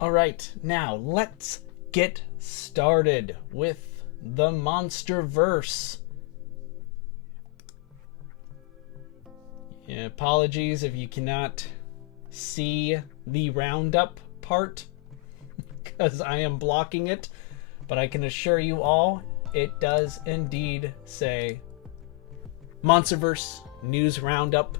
All right, now let's get started with the Monsterverse. Yeah, apologies if you cannot see the roundup part because I am blocking it, but I can assure you all it does indeed say Monsterverse News Roundup,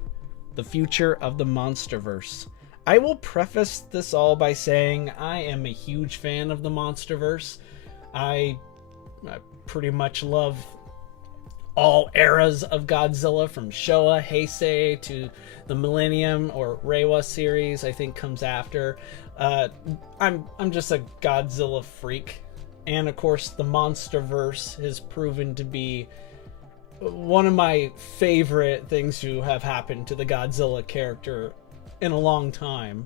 the future of the Monsterverse. I will preface this all by saying I am a huge fan of the Monsterverse. I pretty much love all eras of Godzilla, from Showa, Heisei to the Millennium or Reiwa series, I think comes after. I'm just a Godzilla freak. And of course, the Monsterverse has proven to be one of my favorite things to have happened to the Godzilla character in a long time.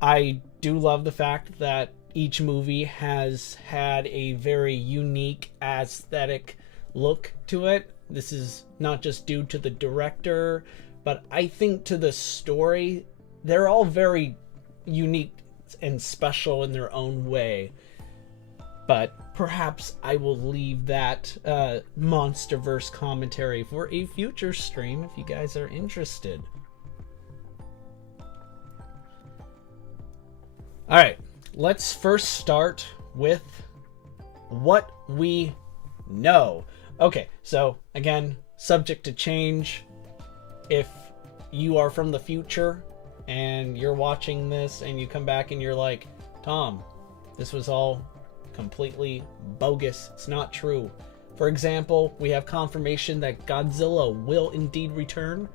I do love the fact that each movie has had a very unique aesthetic look to it. This is not just due to the director, but I think to the story. They're all very unique and special in their own way. But perhaps I will leave that Monsterverse commentary for a future stream if you guys are interested. Alright, let's first start with what we know. Okay, so again, subject to change. If you are from the future and you're watching this and you come back and you're like, Tom, this was all completely bogus. It's not true. For example, we have confirmation that Godzilla will indeed return.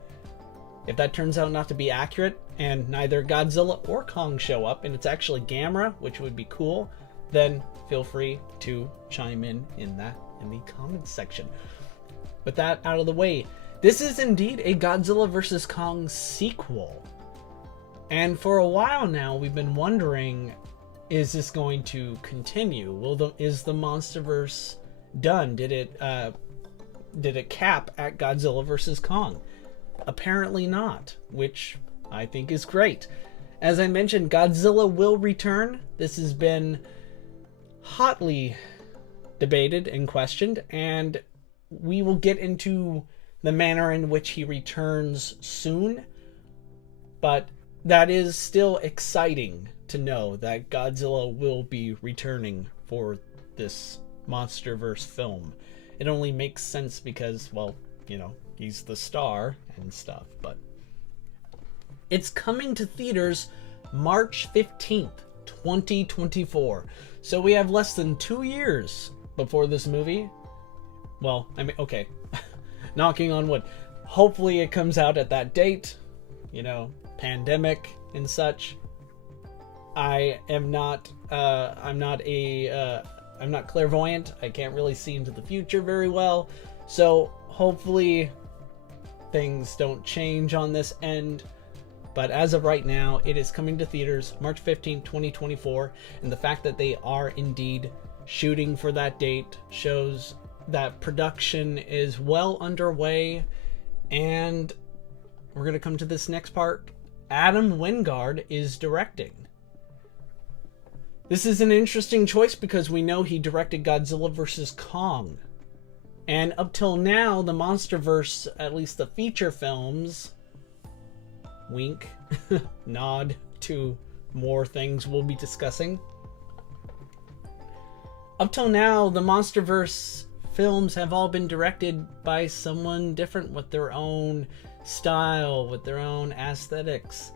If that turns out not to be accurate and neither Godzilla or Kong show up and it's actually Gamera, which would be cool, then feel free to chime in the comments section. With that out of the way, this is indeed a Godzilla vs. Kong sequel. And for a while now, we've been wondering, is this going to continue? Is the Monsterverse done? Did it cap at Godzilla vs. Kong? Apparently not, which I think is great. As I mentioned, Godzilla will return. This has been hotly debated and questioned, and we will get into the manner in which he returns soon. But that is still exciting to know that Godzilla will be returning for this Monsterverse film. It only makes sense because, well, you know, he's the star and stuff. But it's coming to theaters March 15th, 2024. So we have less than 2 years before this movie. Well, I mean, okay, knocking on wood. Hopefully it comes out at that date. You know, pandemic and such. I'm not clairvoyant. I can't really see into the future very well. So hopefully things don't change on this end. But as of right now, it is coming to theaters March 15, 2024. And the fact that they are indeed shooting for that date shows that production is well underway. And we're going to come to this next part. Adam Wingard is directing. This is an interesting choice because we know he directed Godzilla vs. Kong. And up till now, the Monsterverse, at least the feature films, wink, nod to more things we'll be discussing. Up till now, the Monsterverse films have all been directed by someone different with their own style, with their own aesthetics.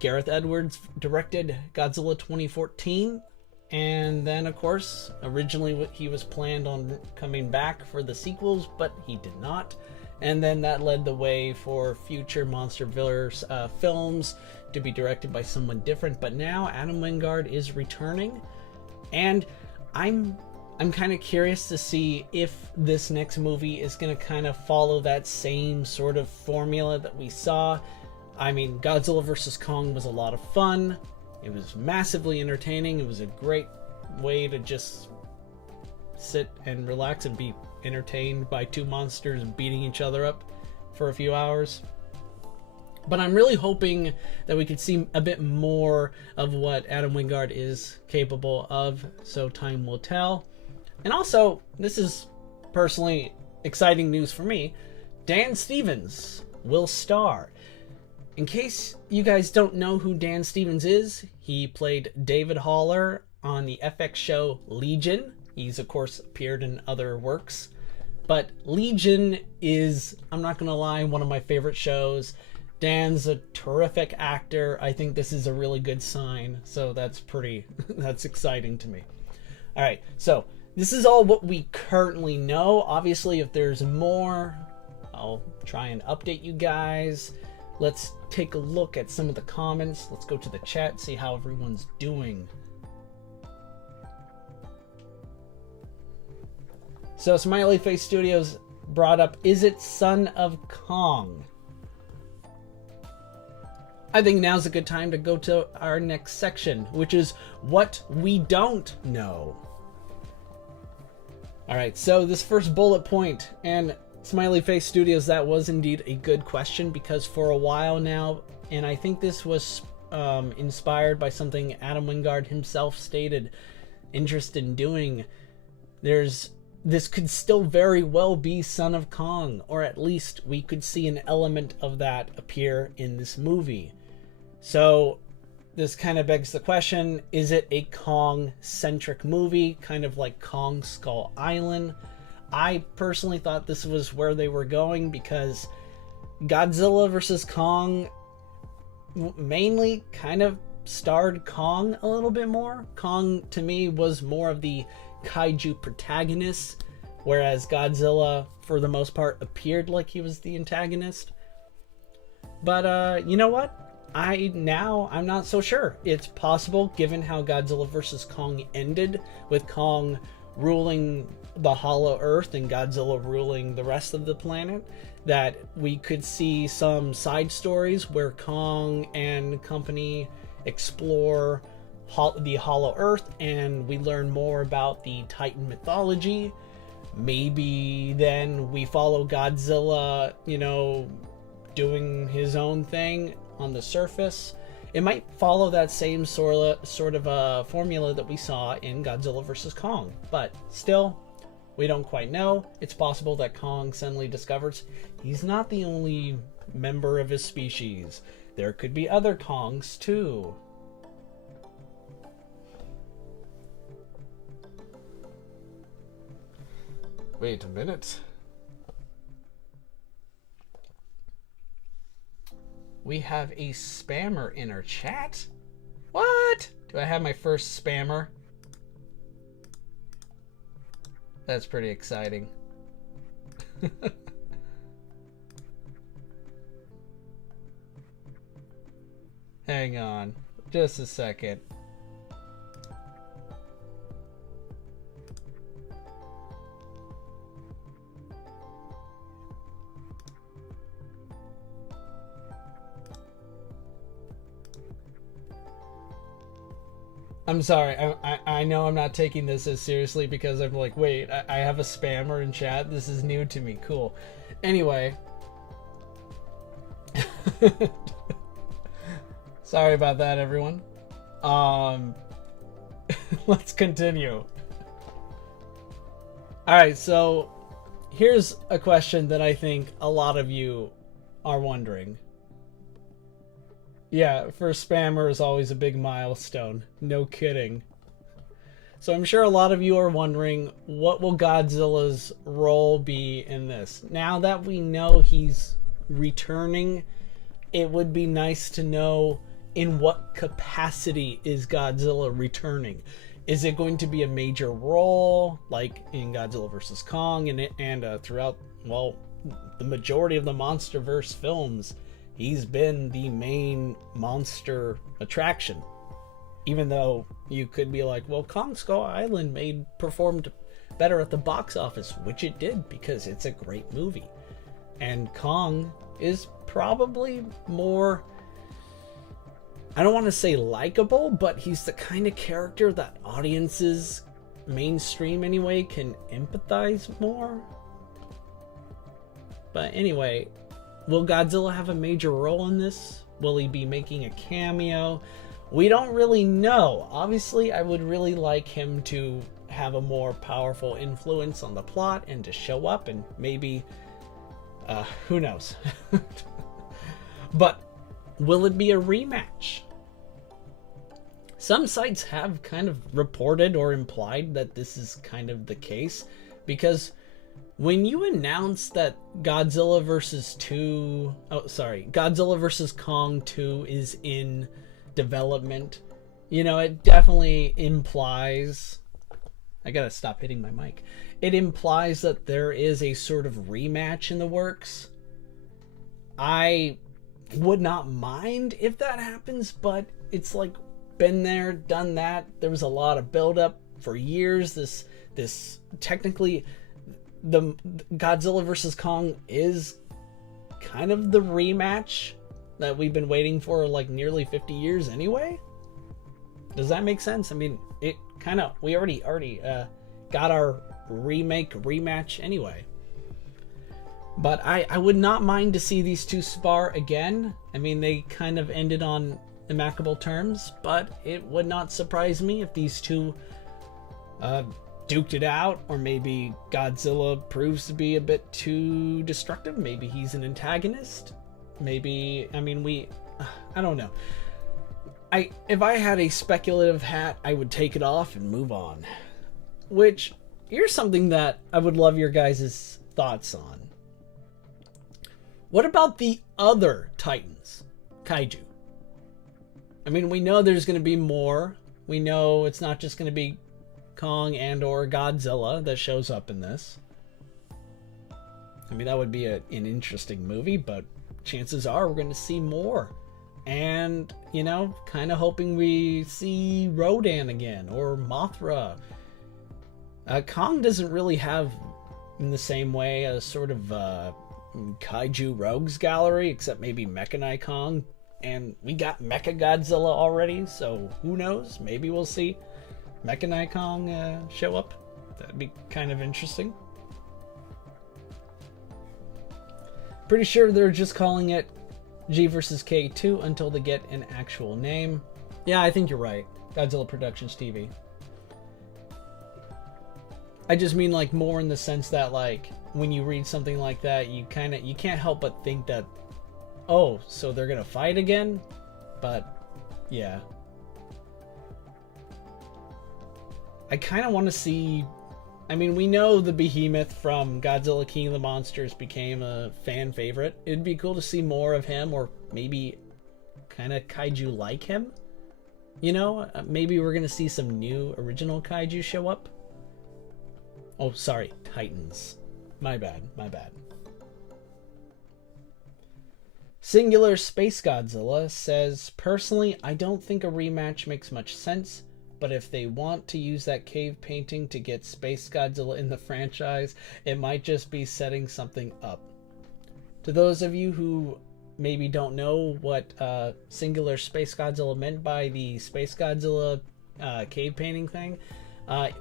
Gareth Edwards directed Godzilla 2014, and then of course originally he was planned on coming back for the sequels, but he did not, and then that led the way for future Monsterverse films to be directed by someone different. But now Adam Wingard is returning, and I'm kind of curious to see if this next movie is going to kind of follow that same sort of formula that we saw. I mean, Godzilla vs. Kong was a lot of fun. It was massively entertaining. It was a great way to just sit and relax and be entertained by two monsters beating each other up for a few hours. But I'm really hoping that we could see a bit more of what Adam Wingard is capable of, so time will tell. And also, this is personally exciting news for me, Dan Stevens will star. In case you guys don't know who Dan Stevens is, he played David Haller on the FX show Legion. He's, of course, appeared in other works. But Legion is, I'm not going to lie, one of my favorite shows. Dan's a terrific actor. I think this is a really good sign. So that's that's exciting to me. All right, so this is all what we currently know. Obviously, if there's more, I'll try and update you guys. Let's take a look at some of the comments. Let's go to the chat, see how everyone's doing. So Smiley Face Studios brought up, is it Son of Kong? I think now's a good time to go to our next section, which is what we don't know. All right, so this first bullet point, and Smiley Face Studios, that was indeed a good question, because for a while now, and I think this was inspired by something Adam Wingard himself stated interest in doing, this could still very well be Son of Kong, or at least we could see an element of that appear in this movie. So this kind of begs the question, is it a Kong-centric movie, kind of like Kong Skull Island? I personally thought this was where they were going, because Godzilla vs. Kong mainly kind of starred Kong a little bit more. Kong, to me, was more of the kaiju protagonist, whereas Godzilla, for the most part, appeared like he was the antagonist. But, you know what? I'm not so sure. It's possible, given how Godzilla vs. Kong ended, with Kong ruling the Hollow Earth and Godzilla ruling the rest of the planet, that we could see some side stories where Kong and company explore the Hollow Earth and we learn more about the Titan mythology. Maybe then we follow Godzilla, doing his own thing on the surface. It might follow that same sort of formula that we saw in Godzilla vs. Kong, but still, we don't quite know. It's possible that Kong suddenly discovers he's not the only member of his species. There could be other Kongs too. Wait a minute. We have a spammer in our chat? What? Do I have my first spammer? That's pretty exciting. Hang on, just a second. I'm sorry, I know I'm not taking this as seriously because I'm like, wait, I have a spammer in chat? This is new to me, cool. Anyway. Sorry about that, everyone. Let's continue. Alright, so here's a question that I think a lot of you are wondering. Yeah, for spammer is always a big milestone. No kidding. So I'm sure a lot of you are wondering, what will Godzilla's role be in this? Now that we know he's returning, it would be nice to know in what capacity is Godzilla returning. Is it going to be a major role, like in Godzilla vs. Kong and throughout, well, the majority of the Monsterverse films? He's been the main monster attraction. Even though you could be like, well, Kong Skull Island performed better at the box office, which it did because it's a great movie. And Kong is probably more, I don't want to say likable, but he's the kind of character that audiences, mainstream anyway, can empathize more. But anyway, Will Godzilla have a major role in this? Will he be making a cameo? We don't really know. Obviously, I would really like him to have a more powerful influence on the plot and to show up and maybe, who knows? But will it be a rematch? Some sites have kind of reported or implied that this is kind of the case, because when you announce that Godzilla vs. Kong 2 is in development, you know, it definitely implies, I gotta stop hitting my mic, it implies that there is a sort of rematch in the works. I would not mind if that happens, but it's like, been there, done that. There was a lot of build-up for years. This technically, the Godzilla vs. Kong is kind of the rematch that we've been waiting for like nearly 50 years anyway. Does that make sense? I mean, it kind of, we already got our rematch anyway. But I would not mind to see these two spar again. I mean, they kind of ended on amicable terms, but it would not surprise me if these two duked it out, or maybe Godzilla proves to be a bit too destructive. Maybe he's an antagonist. Maybe, I mean, I don't know. If I had a speculative hat, I would take it off and move on. Which, here's something that I would love your guys' thoughts on. What about the other Titans? Kaiju. I mean, we know there's going to be more. We know it's not just going to be Kong and or Godzilla that shows up in this. I mean, that would be an interesting movie, but chances are we're going to see more. And, you know, kind of hoping we see Rodan again or Mothra. Kong doesn't really have, in the same way, a sort of kaiju rogues gallery, except maybe Mechanai Kong. And we got Mecha Godzilla already, so who knows? Maybe we'll see Mechanai Kong show up. That'd be kind of interesting. Pretty sure they're just calling it G vs. K2 until they get an actual name. Yeah, I think you're right. Godzilla Productions TV. I just mean like more in the sense that like when you read something like that, you can't help but think that, oh, so they're gonna fight again? But yeah. I kind of want to see, I mean, we know the behemoth from Godzilla King of the Monsters became a fan favorite. It'd be cool to see more of him, or maybe kind of kaiju like him. You know, maybe we're gonna see some new original kaiju show up. Oh, sorry, Titans. My bad. Singular Space Godzilla says, personally, I don't think a rematch makes much sense, but if they want to use that cave painting to get Space Godzilla in the franchise, it might just be setting something up. To those of you who maybe don't know what Singular Space Godzilla meant by the Space Godzilla cave painting thing,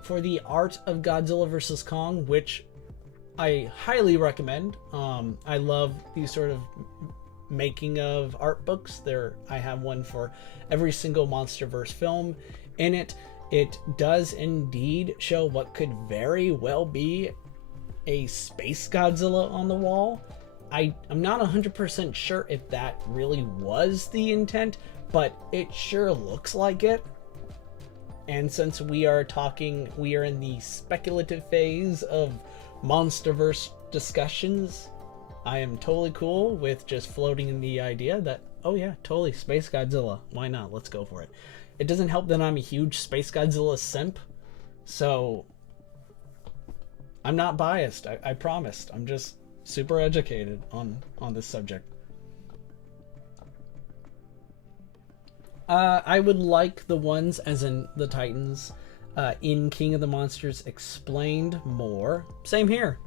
for the art of Godzilla vs. Kong, which I highly recommend. I love these sort of making of art books. I have one for every single Monsterverse film. In it does indeed show what could very well be a Space Godzilla on the wall. I'm not 100% sure if that really was the intent, but it sure looks like it. And since we are in the speculative phase of Monsterverse discussions, I am totally cool with just floating in the idea that, oh yeah, totally, Space Godzilla. Why not? Let's go for it. It doesn't help that I'm a huge Space Godzilla simp, so I'm not biased. I promised. I'm just super educated on this subject. I would like the ones, as in the Titans, in King of the Monsters explained more. Same here.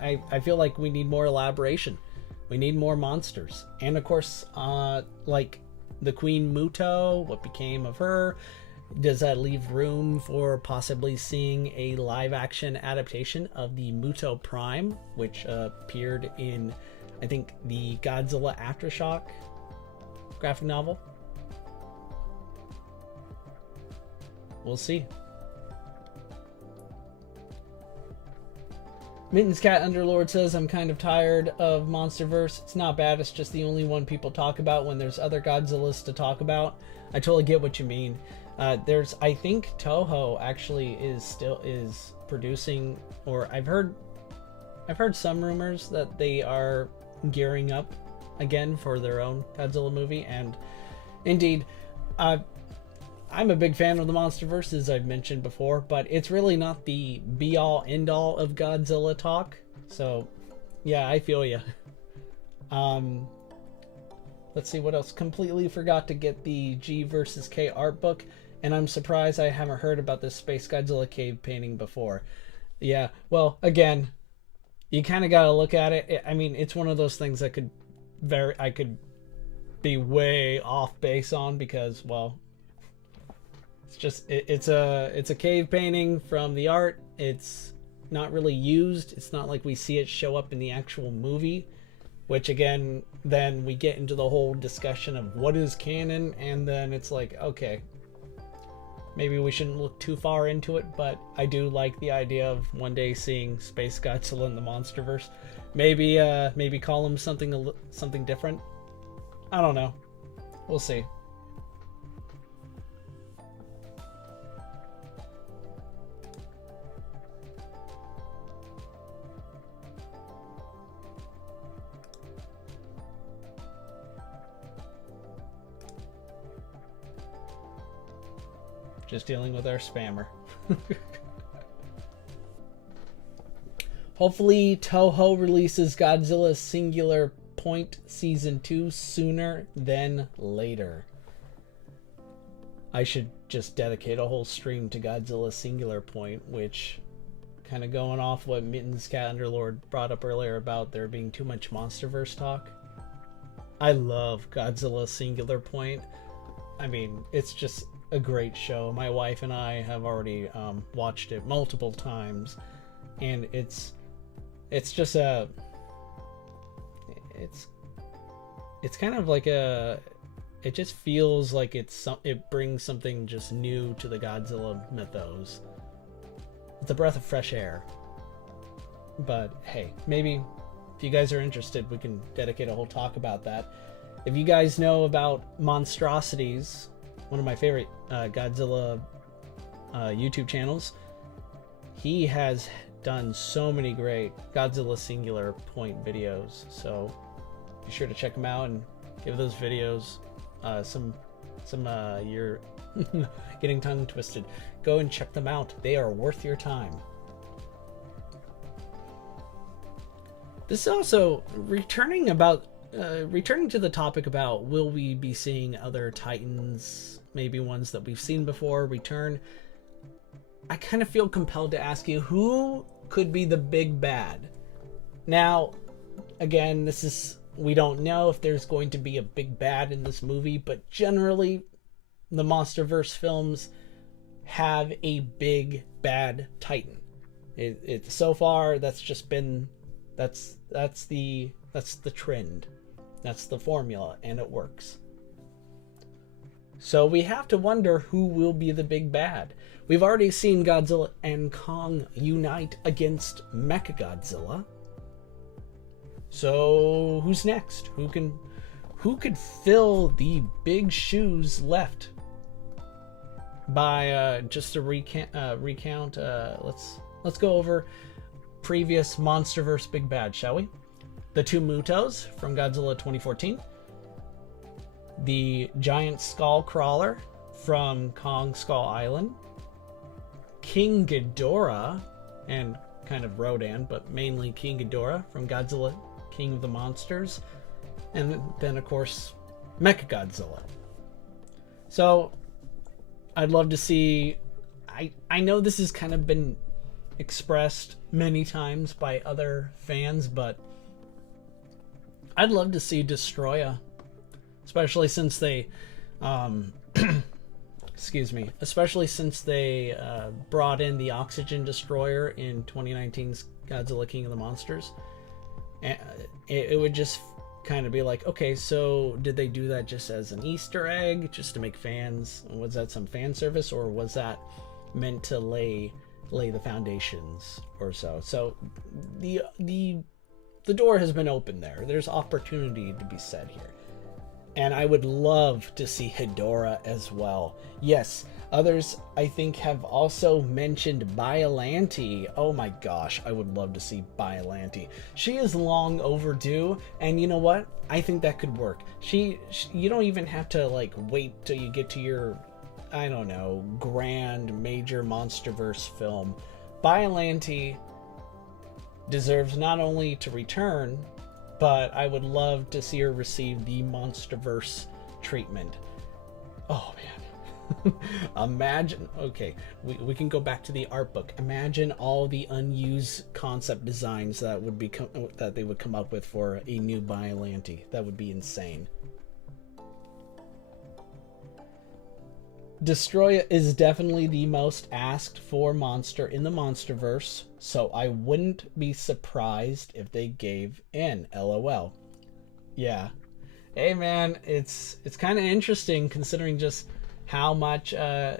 I feel like we need more elaboration. We need more monsters. And of course, like the Queen Muto, what became of her? Does that leave room for possibly seeing a live action adaptation of the Muto Prime, which appeared in I think the Godzilla Aftershock graphic novel. We'll see. Mittens Cat Underlord says, I'm kind of tired of Monsterverse. It's not bad, it's just the only one people talk about when there's other Godzillas to talk about. I totally get what you mean. I think Toho actually is producing, or I've heard some rumors that they are gearing up again for their own Godzilla movie, and indeed, I'm a big fan of the Monsterverse, as I've mentioned before, but it's really not the be-all, end-all of Godzilla talk. So, yeah, I feel ya. Let's see what else. Completely forgot to get the G vs. K art book, and I'm surprised I haven't heard about this Space Godzilla cave painting before. Yeah, well, again, you kind of got to look at it. I mean, it's one of those things that I could be way off base on, because, well, it's a cave painting from the art. It's not really used. It's not like we see it show up in the actual movie, which again, then we get into the whole discussion of what is canon, and then it's like, okay, maybe we shouldn't look too far into it, but I do like the idea of one day seeing Space Godzilla in the Monsterverse. Maybe call him something different. I don't know. We'll see. Just dealing with our spammer. Hopefully Toho releases Godzilla Singular Point Season 2 sooner than later. I should just dedicate a whole stream to Godzilla Singular Point, which, kind of going off what Mittens Cat Underlord brought up earlier about there being too much Monsterverse talk. I love Godzilla Singular Point. I mean, it's just a great show. My wife and I have already watched it multiple times, and it's just it's kind of like it just feels like it brings something just new to the Godzilla mythos. It's a breath of fresh air. But hey, maybe if you guys are interested, we can dedicate a whole talk about that. If you guys know about Monstrosities, one of my favorite Godzilla YouTube channels, he has done so many great Godzilla Singular Point videos, so be sure to check them out and give those videos you're getting tongue twisted. Go and check them out. They are worth your time. This is also returning to the topic about, will we be seeing other Titans, maybe ones that we've seen before, return? I kind of feel compelled to ask you, who could be the big bad? Now, again, we don't know if there's going to be a big bad in this movie, but generally, the Monsterverse films have a big bad Titan. It so far, that's just been, that's the trend. That's the formula, and it works. So we have to wonder who will be the big bad. We've already seen Godzilla and Kong unite against Mechagodzilla. So who's next? Who could fill the big shoes left by just to recount? Let's go over previous Monsterverse big bad, shall we? The two Mutos from Godzilla 2014. The giant skull crawler from Kong Skull Island. King Ghidorah, and kind of Rodan, but mainly King Ghidorah from Godzilla King of the Monsters. And then, of course, Mechagodzilla. So, I'd love to see... I know this has kind of been expressed many times by other fans, but I'd love to see Destroya, especially since they especially since they brought in the Oxygen Destroyer in 2019's Godzilla King of the Monsters. And it would just kind of be like, okay, so did they do that just as an Easter egg, just to make fans? Was that some fan service, or was that meant to lay the foundations or so? So the door has been opened there. There's opportunity to be said here. And I would love to see Hedorah as well. Yes, others I think have also mentioned Biollante. Oh my gosh, I would love to see Biollante. She is long overdue, and you know what? I think that could work. You don't even have to like wait till you get to your, I don't know, grand major Monsterverse film. Biollante deserves not only to return, but I would love to see her receive the Monsterverse treatment. Oh man. Imagine, okay, we can go back to the art book. Imagine all the unused concept designs that they would come up with for a new Biollante. That would be insane. Destroya is definitely the most asked for monster in the Monsterverse, so I wouldn't be surprised if they gave in. LOL. Yeah. Hey man, it's kind of interesting considering just how much I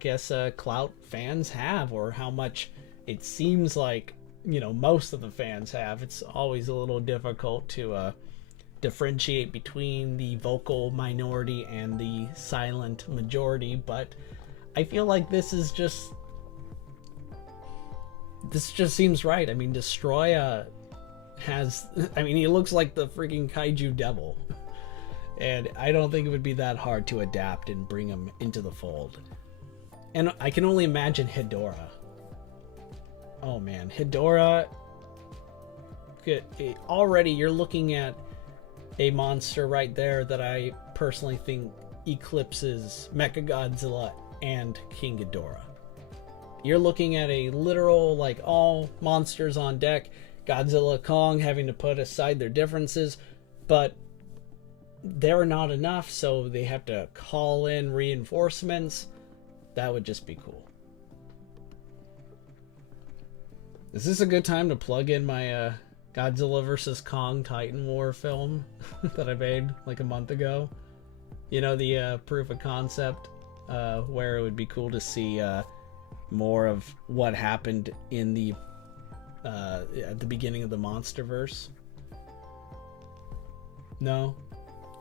guess clout fans have, or how much it seems like, you know, most of the fans have. It's always a little difficult to differentiate between the vocal minority and the silent majority, but I feel like this just seems right. I mean, Destroya he looks like the freaking kaiju devil, and I don't think it would be that hard to adapt and bring him into the fold. And I can only imagine Hedorah. Oh man, Hedorah, already you're looking at a monster right there that I personally think eclipses Mechagodzilla and King Ghidorah. You're looking at a literal, like, all monsters on deck, Godzilla, Kong having to put aside their differences, but they're not enough, so they have to call in reinforcements. That would just be cool. Is this a good time to plug in my Godzilla vs. Kong Titan War film that I made like a month ago? You know, the proof of concept, where it would be cool to see more of what happened in the at the beginning of the Monsterverse. No?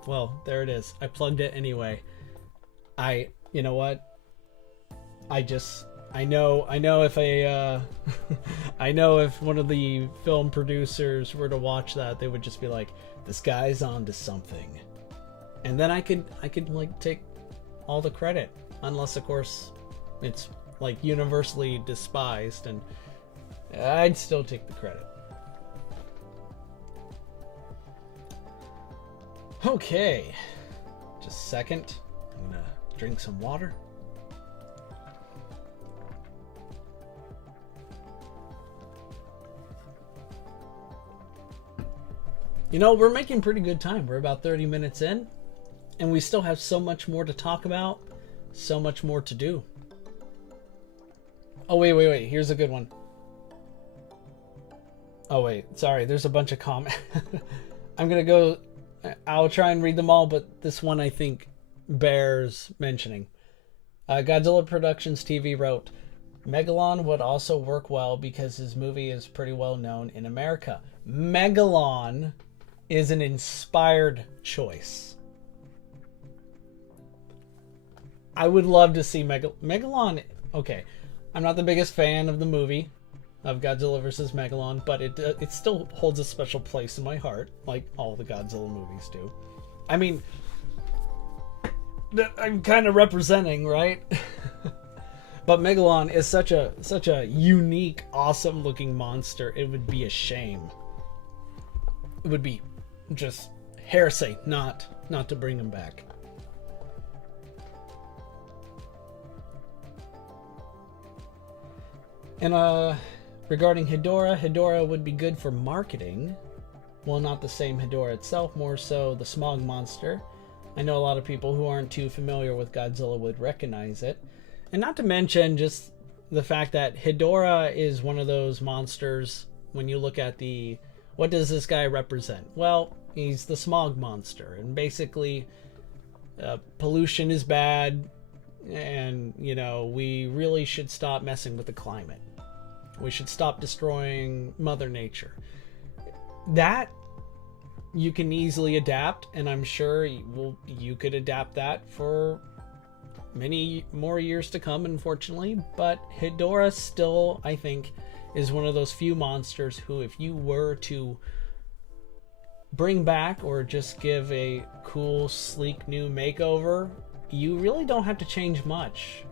Well, there it is. I plugged it anyway. You know what? I know if I know if one of the film producers were to watch that, they would just be like, this guy's onto something. And then I could like take all the credit, unless of course it's like universally despised, and I'd still take the credit. Okay, just a second. I'm gonna drink some water. You know, we're making pretty good time. We're about 30 minutes in, and we still have so much more to talk about, so much more to do. Oh, wait. Here's a good one. Oh, wait. Sorry, there's a bunch of comments. I'll try and read them all, but this one I think bears mentioning. Godzilla Productions TV wrote, Megalon would also work well because his movie is pretty well known in America. Megalon is an inspired choice. I would love to see Megalon. Okay, I'm not the biggest fan of the movie of Godzilla vs. Megalon, but it still holds a special place in my heart, like all the Godzilla movies do. I mean, I'm kind of representing, right? But Megalon is such a unique, awesome looking monster. It would be a shame. It would be just heresy not to bring him back. And regarding Hedorah would be good for marketing. Well, not the same Hedorah itself, more so the smog monster. I know a lot of people who aren't too familiar with Godzilla would recognize it. And not to mention just the fact that Hedorah is one of those monsters when you look at what does this guy represent? Well, he's the smog monster, and basically pollution is bad, and we really should stop messing with the climate. We should stop destroying Mother Nature. That you can easily adapt, and I'm sure you could adapt that for many more years to come, unfortunately. But Hedorah still, I think, is one of those few monsters who, if you were to bring back or just give a cool, sleek new makeover, you really don't have to change much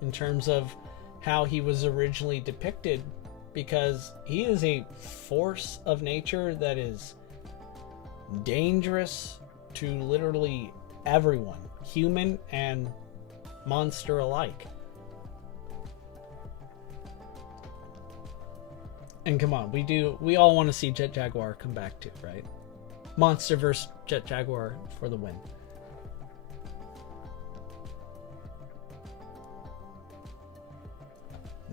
in terms of how he was originally depicted, because he is a force of nature that is dangerous to literally everyone, human and monster alike. And come on, we all want to see Jet Jaguar come back too, right? Monsterverse Jet Jaguar for the win.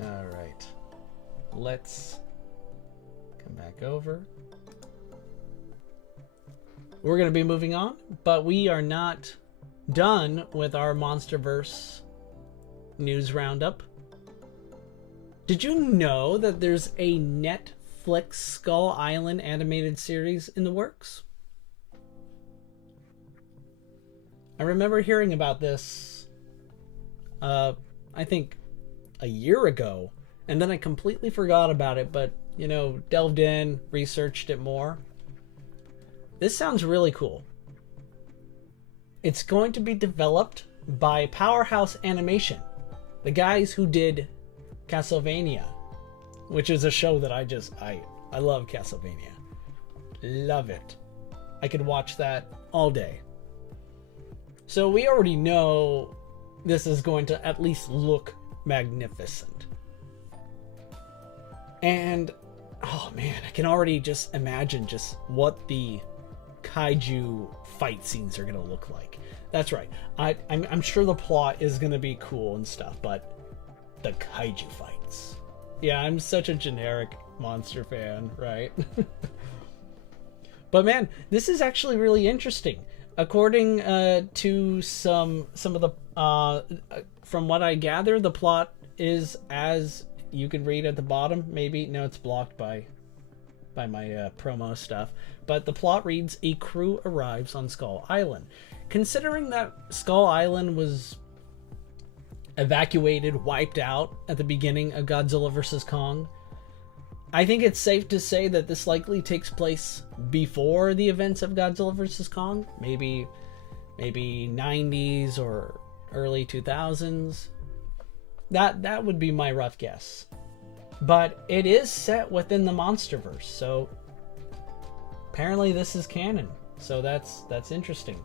All right, let's come back over. We're going to be moving on, but we are not done with our Monsterverse news roundup. Did you know that there's a Netflix Skull Island animated series in the works? I remember hearing about this, I think a year ago, and then I completely forgot about it, but, delved in, researched it more. This sounds really cool. It's going to be developed by Powerhouse Animation, the guys who did Castlevania, which is a show that I love. Castlevania. Love it. I could watch that all day. So we already know this is going to at least look magnificent. And, oh man, I can already just imagine just what the kaiju fight scenes are going to look like. That's right. I'm sure the plot is going to be cool and stuff, but the kaiju fights. Yeah, I'm such a generic monster fan, right? But man, this is actually really interesting. According to some of the from what I gather, the plot is, as you can read at the bottom. Maybe no, it's blocked by my promo stuff. But the plot reads: a crew arrives on Skull Island. Considering that Skull Island was evacuated, wiped out at the beginning of Godzilla vs. Kong, I think it's safe to say that this likely takes place before the events of Godzilla vs. Kong. Maybe 90s or early 2000s. That would be my rough guess. But it is set within the Monsterverse, so apparently this is canon. So that's interesting.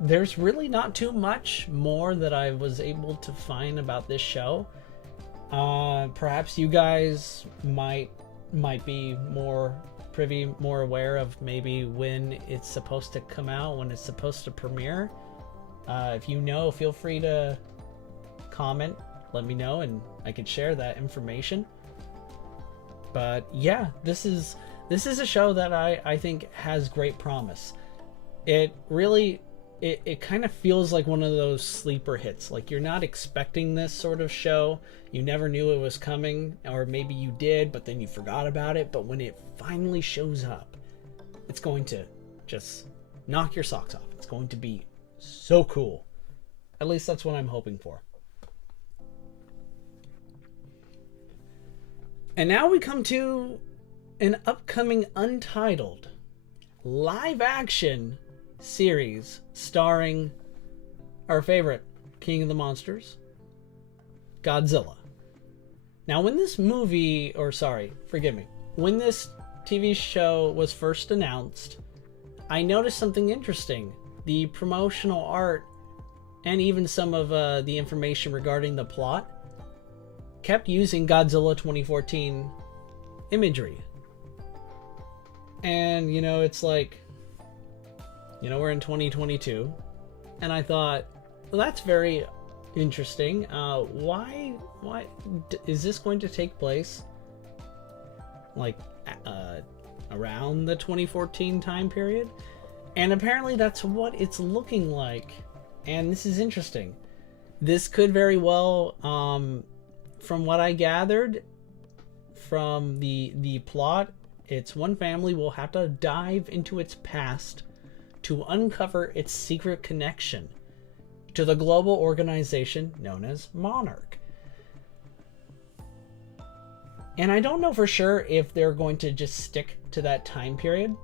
There's really not too much more that I was able to find about this show. Perhaps you guys might be more privy, more aware of maybe when it's supposed to come out, when it's supposed to premiere. If you know, feel free to comment, let me know, and I could share that information. But yeah, this is a show that I think has great promise. It really, it kind of feels like one of those sleeper hits. Like, you're not expecting this sort of show. You never knew it was coming, or maybe you did, but then you forgot about it. But when it finally shows up, it's going to just knock your socks off. It's going to be so cool. At least that's what I'm hoping for. And now we come to an upcoming untitled live action series starring our favorite King of the Monsters, Godzilla. Now, when this movie, or sorry, forgive me, when this TV show was first announced, I noticed something interesting. The promotional art and even some of the information regarding the plot kept using Godzilla 2014 imagery. And, it's like, we're in 2022, and I thought, well, that's very interesting. Why is this going to take place like around the 2014 time period? And apparently that's what it's looking like. And this is interesting. This could very well, from what I gathered from the plot, it's one family will have to dive into its past to uncover its secret connection to the global organization known as Monarch. And I don't know for sure if they're going to just stick to that time period.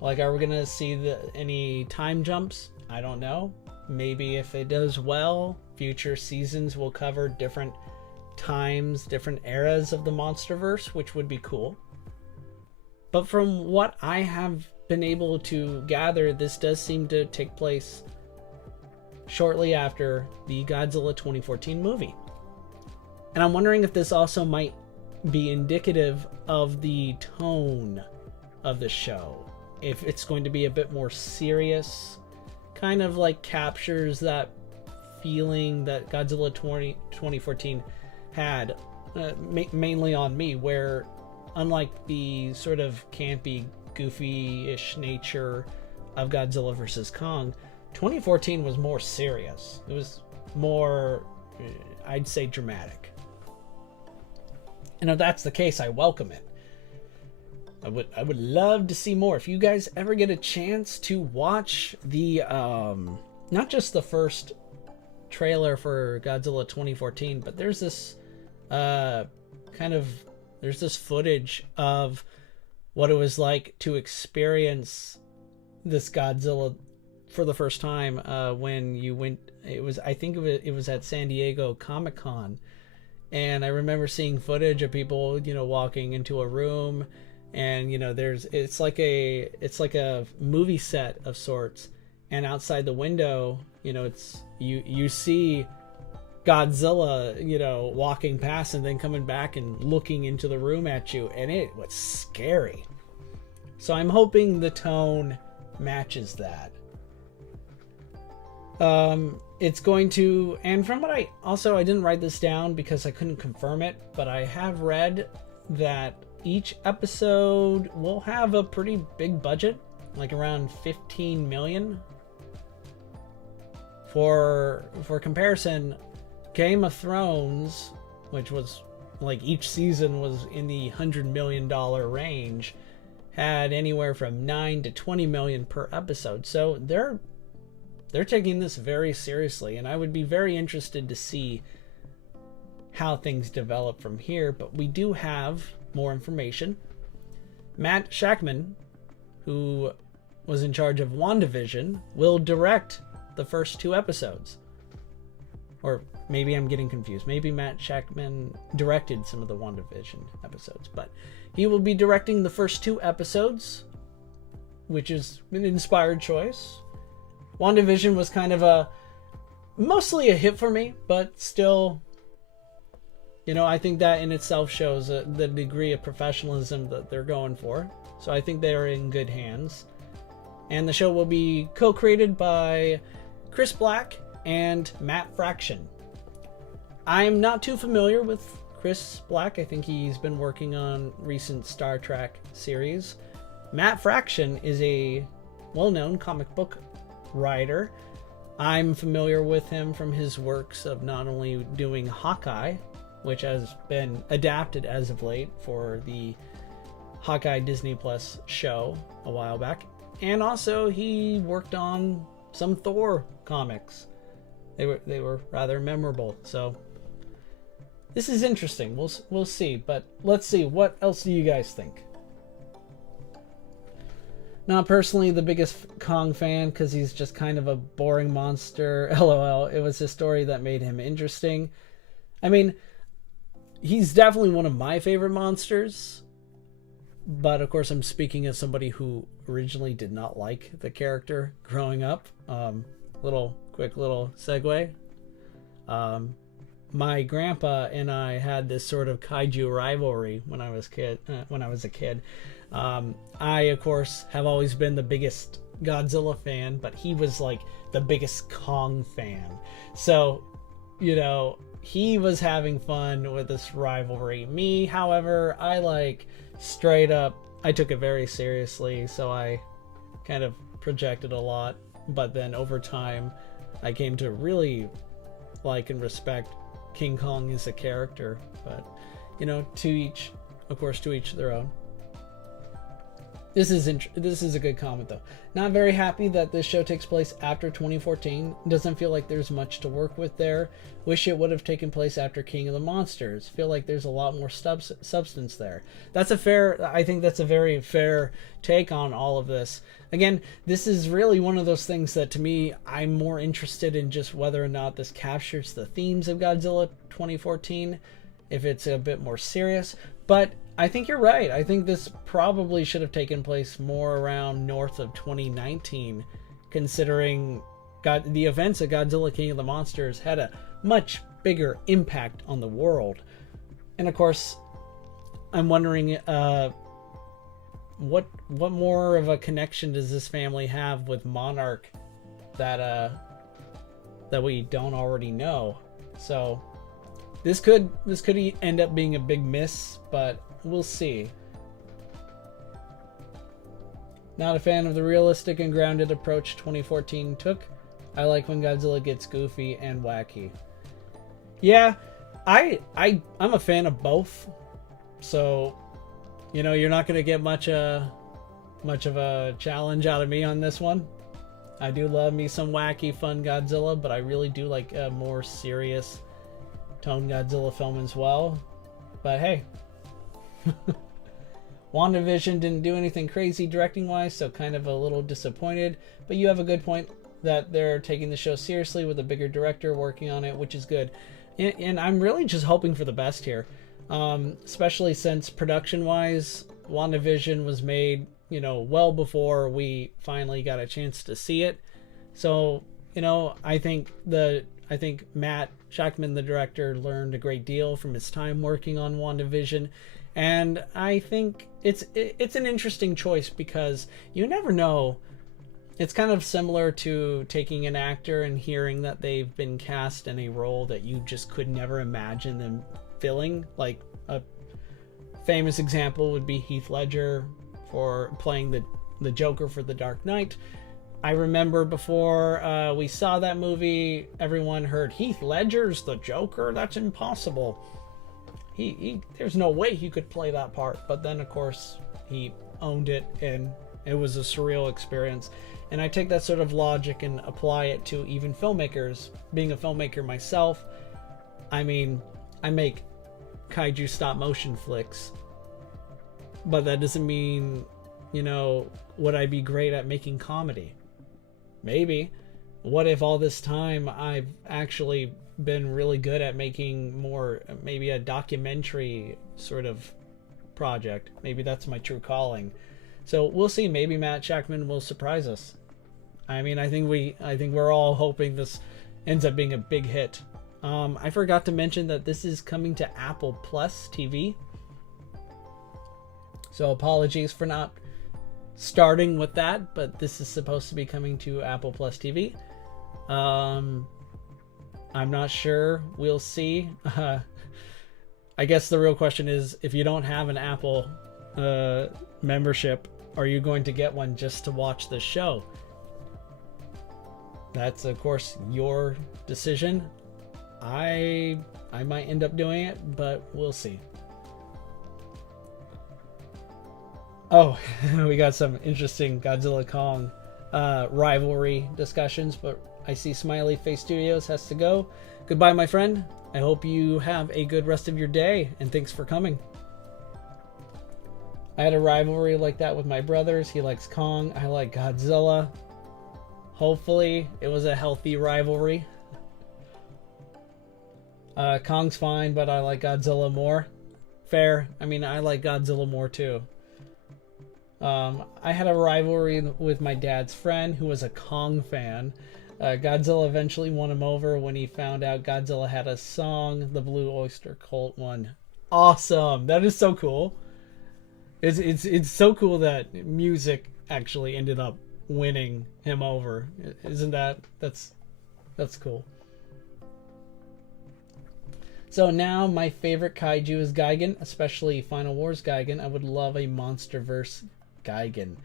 Like, are we going to see any time jumps? I don't know. Maybe if it does well, future seasons will cover different times, different eras of the Monsterverse, which would be cool. But from what I have been able to gather, this does seem to take place shortly after the Godzilla 2014 movie. And I'm wondering if this also might be indicative of the tone of the show. If it's going to be a bit more serious, kind of like captures that feeling that Godzilla 2014 had, mainly on me, where unlike the sort of campy, goofy-ish nature of Godzilla vs. Kong, 2014 was more serious. It was more, I'd say, dramatic. And if that's the case, I welcome it. I would love to see more. If you guys ever get a chance to watch the not just the first trailer for Godzilla 2014, but there's this there's this footage of what it was like to experience this Godzilla for the first time when you went. I think it was at San Diego Comic-Con, and I remember seeing footage of people, walking into a room. And it's like a movie set of sorts, and outside the window, it's you see Godzilla, walking past and then coming back and looking into the room at you, and it was scary. So I'm hoping the tone matches that. It's going to, and from what I didn't write this down because I couldn't confirm it, but I have read that each episode will have a pretty big budget, like around 15 million. For comparison, Game of Thrones, which was like each season was in the $100 million range, had anywhere from 9 to 20 million per episode. So they're taking this very seriously, and I would be very interested to see how things develop from here. But we do have more information. Matt Shakman, who was in charge of WandaVision, will direct the first 2 episodes. Or maybe I'm getting confused. Maybe Matt Shakman directed some of the WandaVision episodes, but he will be directing the first 2 episodes, which is an inspired choice. WandaVision was kind of mostly a hit for me, but still, I think that in itself shows the degree of professionalism that they're going for. So I think they're in good hands. And the show will be co-created by Chris Black and Matt Fraction. I'm not too familiar with Chris Black. I think he's been working on recent Star Trek series. Matt Fraction is a well-known comic book writer. I'm familiar with him from his works of not only doing Hawkeye, which has been adapted as of late for the Hawkeye Disney Plus show a while back, and also he worked on some Thor comics. They were rather memorable. So this is interesting. We'll see, but let's see, what else do you guys think? Not personally the biggest Kong fan, because he's just kind of a boring monster. LOL. It was his story that made him interesting. I mean, he's definitely one of my favorite monsters, but of course I'm speaking as somebody who originally did not like the character growing up. Quick little segue. My grandpa and I had this sort of kaiju rivalry when I was a kid. I, of course, have always been the biggest Godzilla fan, but he was like the biggest Kong fan. So, you know, he was having fun with this rivalry. Me, however, I like straight up, I took it very seriously, so I kind of projected a lot. But then over time, I came to really like and respect King Kong as a character. But, you know, to each, of course, to each their own. This is a good comment though. Not very happy that this show takes place after 2014. Doesn't feel like there's much to work with there. Wish it would have taken place after King of the Monsters. Feel like there's a lot more substance there. I think that's a very fair take on all of this. Again, this is really one of those things that to me, I'm more interested in just whether or not this captures the themes of Godzilla 2014, if it's a bit more serious. But I think you're right. I think this probably should have taken place more around north of 2019, considering the events of Godzilla King of the Monsters had a much bigger impact on the world. And of course, I'm wondering what more of a connection does this family have with Monarch that we don't already know. So this could end up being a big miss, but we'll see. Not a fan of the realistic and grounded approach 2014 took. I like when Godzilla gets goofy and wacky. Yeah, I'm a fan of both. So, you know, you're not going to get much of a challenge out of me on this one. I do love me some wacky, fun Godzilla, but I really do like a more serious tone Godzilla film as well. But hey, WandaVision didn't do anything crazy directing wise, so kind of a little disappointed. But you have a good point that they're taking the show seriously with a bigger director working on it, which is good. And I'm really just hoping for the best here, especially since production wise, WandaVision was made, you know, well before we finally got a chance to see it. So, you know, I think Matt Shakman, the director, learned a great deal from his time working on WandaVision. And I think it's an interesting choice because you never know. It's kind of similar to taking an actor and hearing that they've been cast in a role that you just could never imagine them filling. Like a famous example would be Heath Ledger for playing the Joker for The Dark Knight. I remember before we saw that movie, everyone heard Heath Ledger's the Joker? That's impossible. There's no way he could play that part. But then, of course, he owned it, and it was a surreal experience. And I take that sort of logic and apply it to even filmmakers. Being a filmmaker myself, I mean, I make kaiju stop motion flicks. But that doesn't mean, you know, would I be great at making comedy? Maybe. What if all this time I've actually been really good at making more, maybe a documentary sort of project? Maybe that's my true calling. So we'll see. Maybe Matt Shakman will surprise us. I mean, I think we're all hoping this ends up being a big hit. I forgot to mention that this is coming to Apple Plus TV. So apologies for not starting with that, but this is supposed to be coming to Apple Plus TV. I'm not sure. We'll see. I guess the real question is, if you don't have an Apple membership, are you going to get one just to watch the show? That's, of course, your decision. I might end up doing it, but we'll see. Oh, we got some interesting Godzilla Kong rivalry discussions, but I see Smiley Face Studios has to go. Goodbye, my friend. I hope you have a good rest of your day, and thanks for coming. I had a rivalry like that with my brothers. He likes Kong. I like Godzilla. Hopefully, it was a healthy rivalry. Kong's fine, but I like Godzilla more. Fair. I mean, I like Godzilla more too. I had a rivalry with my dad's friend who was a Kong fan. Godzilla eventually won him over when he found out Godzilla had a song, the Blue Oyster Cult one. Awesome! That is so cool. It's so cool that music actually ended up winning him over. Isn't that's cool. So now my favorite kaiju is Gigan, especially Final Wars Gigan. I would love a Monsterverse Gigan.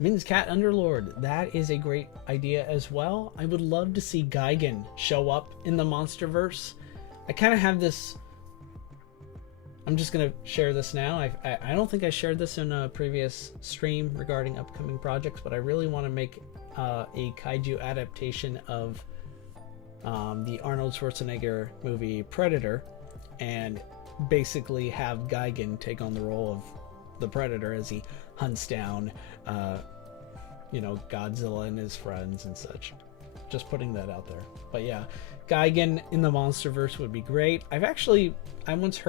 Min's Cat Underlord, that is a great idea as well. I would love to see Gigan show up in the Monsterverse. I kind of have this... I'm just going to share this now. I don't think I shared this in a previous stream regarding upcoming projects, but I really want to make a kaiju adaptation of the Arnold Schwarzenegger movie Predator, and basically have Gigan take on the role of the Predator as he hunts down Godzilla and his friends and such. Just putting that out there. But yeah, Gigan in the Monsterverse would be great. I once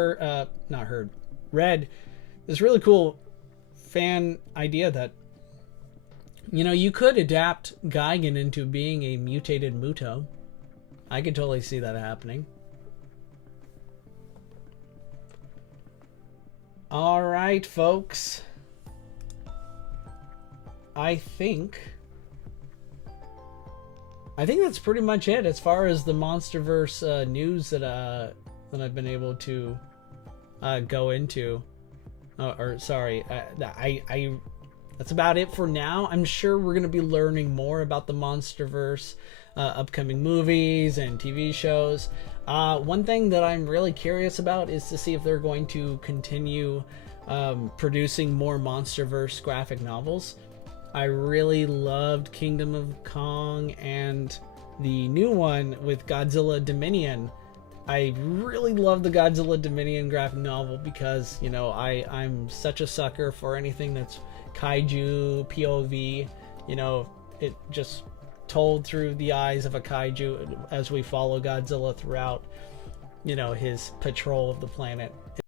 read this really cool fan idea that you could adapt Gigan into being a mutated Muto. I could totally see that happening. All right, folks. I think that's pretty much it as far as the Monsterverse news that I've been able to go into. That's about it for now. I'm sure we're going to be learning more about the Monsterverse, upcoming movies and TV shows. One thing that I'm really curious about is to see if they're going to continue producing more Monsterverse graphic novels. I really loved Kingdom of Kong and the new one with Godzilla Dominion. I really love the Godzilla Dominion graphic novel because, I'm such a sucker for anything that's kaiju, POV, it just told through the eyes of a kaiju as we follow Godzilla throughout, his patrol of the planet.